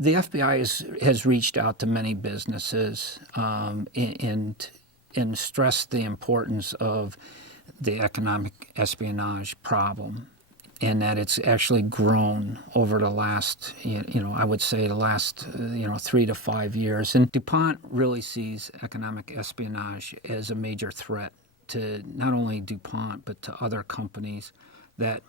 The FBI has reached out to many businesses and stressed the importance of the economic espionage problem, and that it's actually grown over the last, I would say the last, 3 to 5 years. And DuPont really sees economic espionage as a major threat to not only DuPont, but to other companies that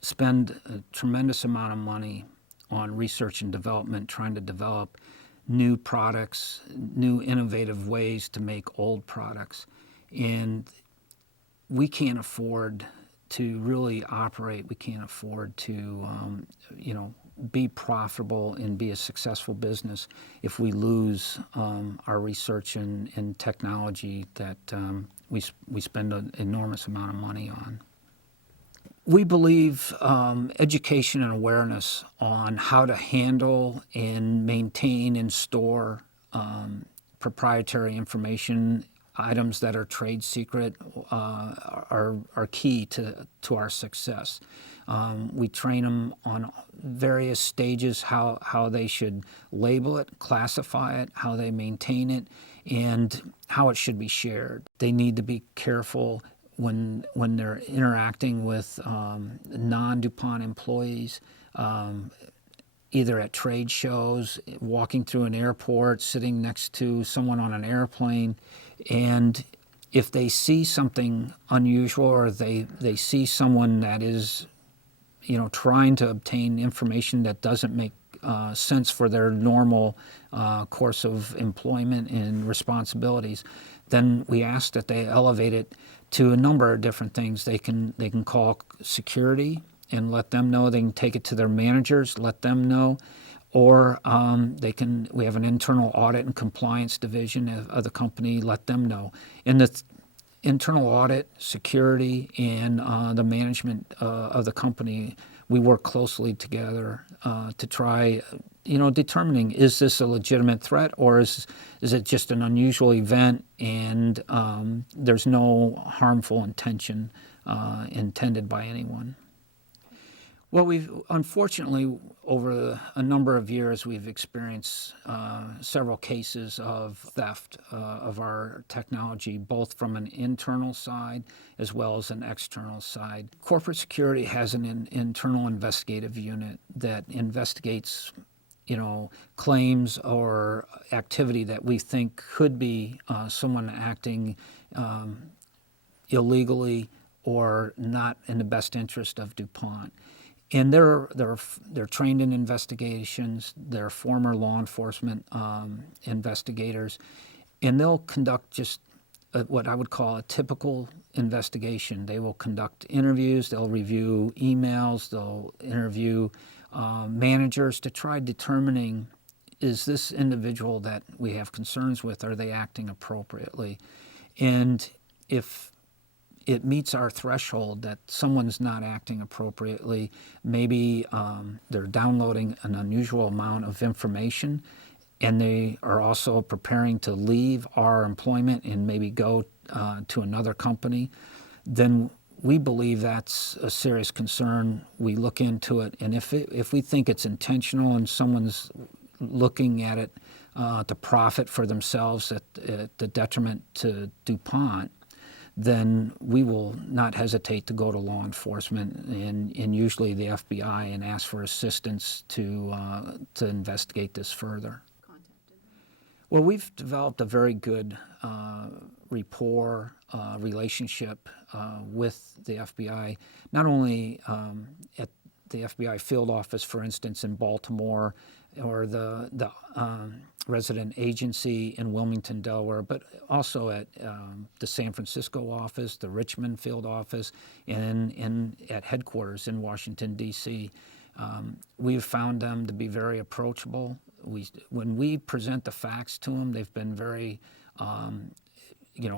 spend a tremendous amount of money on research and development, trying to develop new products, new innovative ways to make old products. And we can't afford to really operate, we can't afford to, be profitable and be a successful business if we lose our research and technology that we spend an enormous amount of money on. We believe education and awareness on how to handle and maintain and store proprietary information, items that are trade secret, are key to our success. We train them on various stages, how they should label it, classify it, how they maintain it, and how it should be shared. They need to be careful when they're interacting with non-DuPont employees, either at trade shows, walking through an airport, sitting next to someone on an airplane, and if they see something unusual or they see someone that is, trying to obtain information that doesn't make sense for their normal course of employment and responsibilities, then we ask that they elevate it to a number of different things. They can call security and let them know. They can take it to their managers, let them know, or we have an internal audit and compliance division of the company, let them know. And the internal audit, security, and the management of the company, we work closely together to try, determining, is this a legitimate threat, or is it just an unusual event and there's no harmful intention intended by anyone. Well, unfortunately, over a number of years, we've experienced several cases of theft of our technology, both from an internal side as well as an external side. Corporate security has an internal investigative unit that investigates, claims or activity that we think could be someone acting illegally or not in the best interest of DuPont. And they're trained in investigations. They're former law enforcement investigators, and they'll conduct just what I would call a typical investigation. They will conduct interviews. They'll review emails. They'll interview managers to try determining, is this individual that we have concerns with, are they acting appropriately? And if it meets our threshold that someone's not acting appropriately, maybe they're downloading an unusual amount of information, and they are also preparing to leave our employment and maybe go to another company, then we believe that's a serious concern. We look into it, and if we think it's intentional and someone's looking at it to profit for themselves at the detriment to DuPont, then we will not hesitate to go to law enforcement and usually the FBI and ask for assistance to investigate this further. Well, we've developed a very good rapport relationship with the FBI, not only at the FBI field office, for instance, in Baltimore, or the resident agency in Wilmington, Delaware, but also at the San Francisco office, the Richmond field office, and at headquarters in Washington, D.C. We've found them to be very approachable. When we present the facts to them, they've been very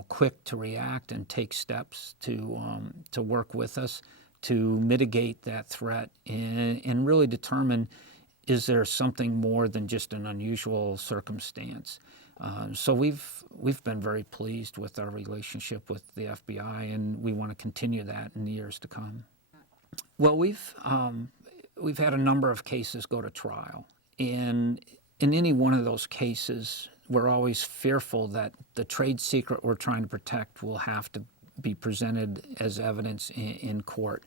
quick to react and take steps to work with us to mitigate that threat and really determine, is there something more than just an unusual circumstance? So we've been very pleased with our relationship with the FBI, and we want to continue that in the years to come. Well, we've had a number of cases go to trial, And in any one of those cases, we're always fearful that the trade secret we're trying to protect will have to be presented as evidence in court.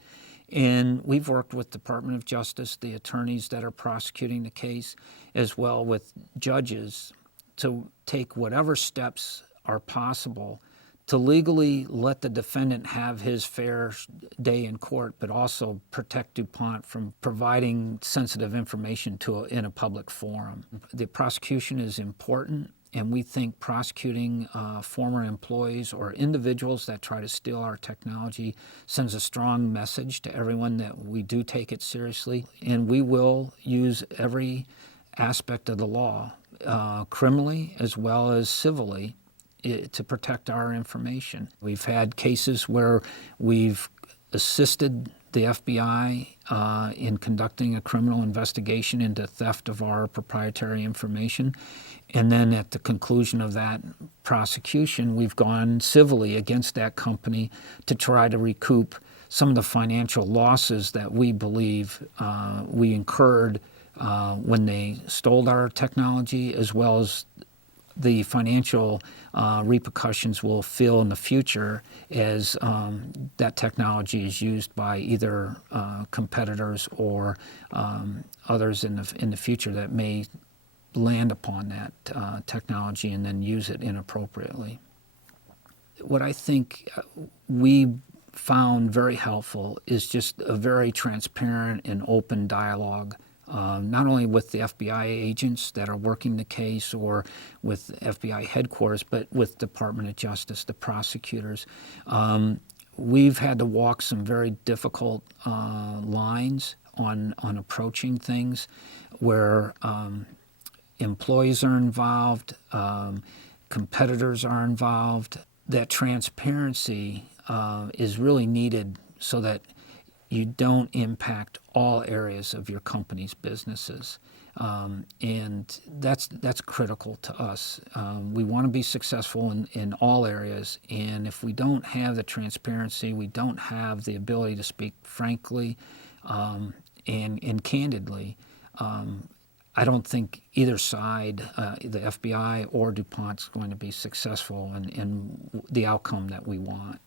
And we've worked with Department of Justice, the attorneys that are prosecuting the case, as well with judges, to take whatever steps are possible to legally let the defendant have his fair day in court, but also protect DuPont from providing sensitive information in a public forum. The prosecution is important, and we think prosecuting former employees or individuals that try to steal our technology sends a strong message to everyone that we do take it seriously, and we will use every aspect of the law, criminally as well as civilly, to protect our information. We've had cases where we've assisted the FBI in conducting a criminal investigation into theft of our proprietary information. And then at the conclusion of that prosecution, we've gone civilly against that company to try to recoup some of the financial losses that we believe we incurred when they stole our technology, as well as the financial repercussions we'll feel in the future as that technology is used by either competitors or others in the future that may land upon that technology and then use it inappropriately. What I think we found very helpful is just a very transparent and open dialogue, not only with the FBI agents that are working the case or with FBI headquarters, but with Department of Justice, the prosecutors. We've had to walk some very difficult lines on approaching things where employees are involved, competitors are involved. That transparency is really needed so that you don't impact all areas of your company's businesses. And that's critical to us. We want to be successful in all areas, and if we don't have the transparency, we don't have the ability to speak frankly and candidly, I don't think either side, the FBI or DuPont's going to be successful in the outcome that we want.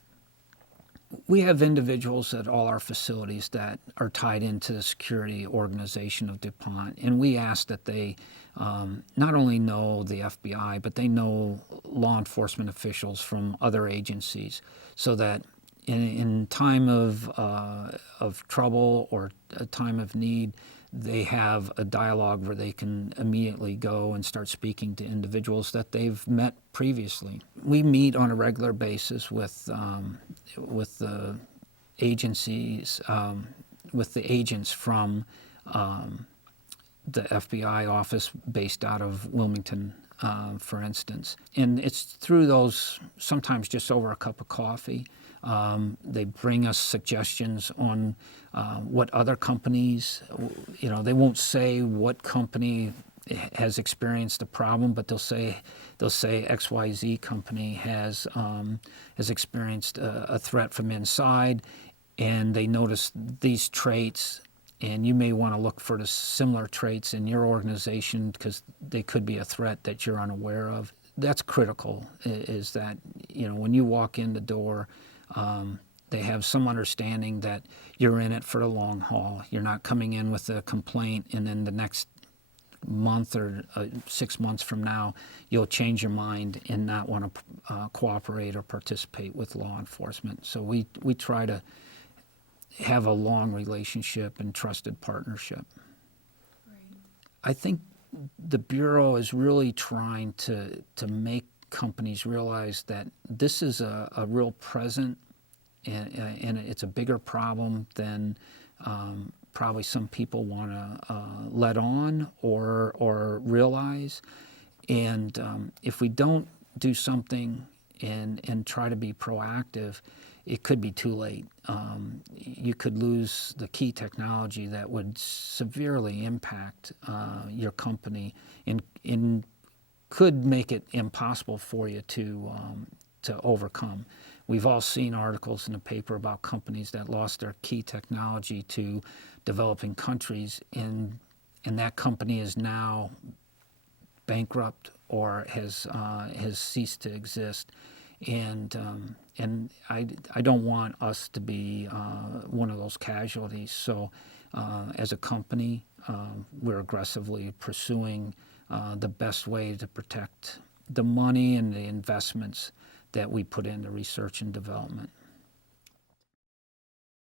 We have individuals at all our facilities that are tied into the security organization of DuPont, and we ask that they not only know the FBI, but they know law enforcement officials from other agencies, so that in time of trouble or a time of need, they have a dialogue where they can immediately go and start speaking to individuals that they've met previously. We meet on a regular basis with the agencies, with the agents from the FBI office based out of Wilmington, for instance. And it's through those, sometimes just over a cup of coffee. They bring us suggestions on what other companies, they won't say what company has experienced a problem, but they'll say XYZ company has experienced a threat from inside, and they notice these traits, and you may want to look for the similar traits in your organization because they could be a threat that you're unaware of. That's critical, is that when you walk in the door, they have some understanding that you're in it for the long haul. You're not coming in with a complaint and then the next month or 6 months from now, you'll change your mind and not want to cooperate or participate with law enforcement. So we try to have a long relationship and trusted partnership. Right. I think the Bureau is really trying to make companies realize that this is a real present and it's a bigger problem than probably some people want to let on or realize. And if we don't do something and try to be proactive, it could be too late. You could lose the key technology that would severely impact your company and could make it impossible for you to overcome. We've all seen articles in the paper about companies that lost their key technology to developing countries, and and that company is now bankrupt or has ceased to exist. And I don't want us to be one of those casualties. So as a company, we're aggressively pursuing the best way to protect the money and the investments that we put into research and development.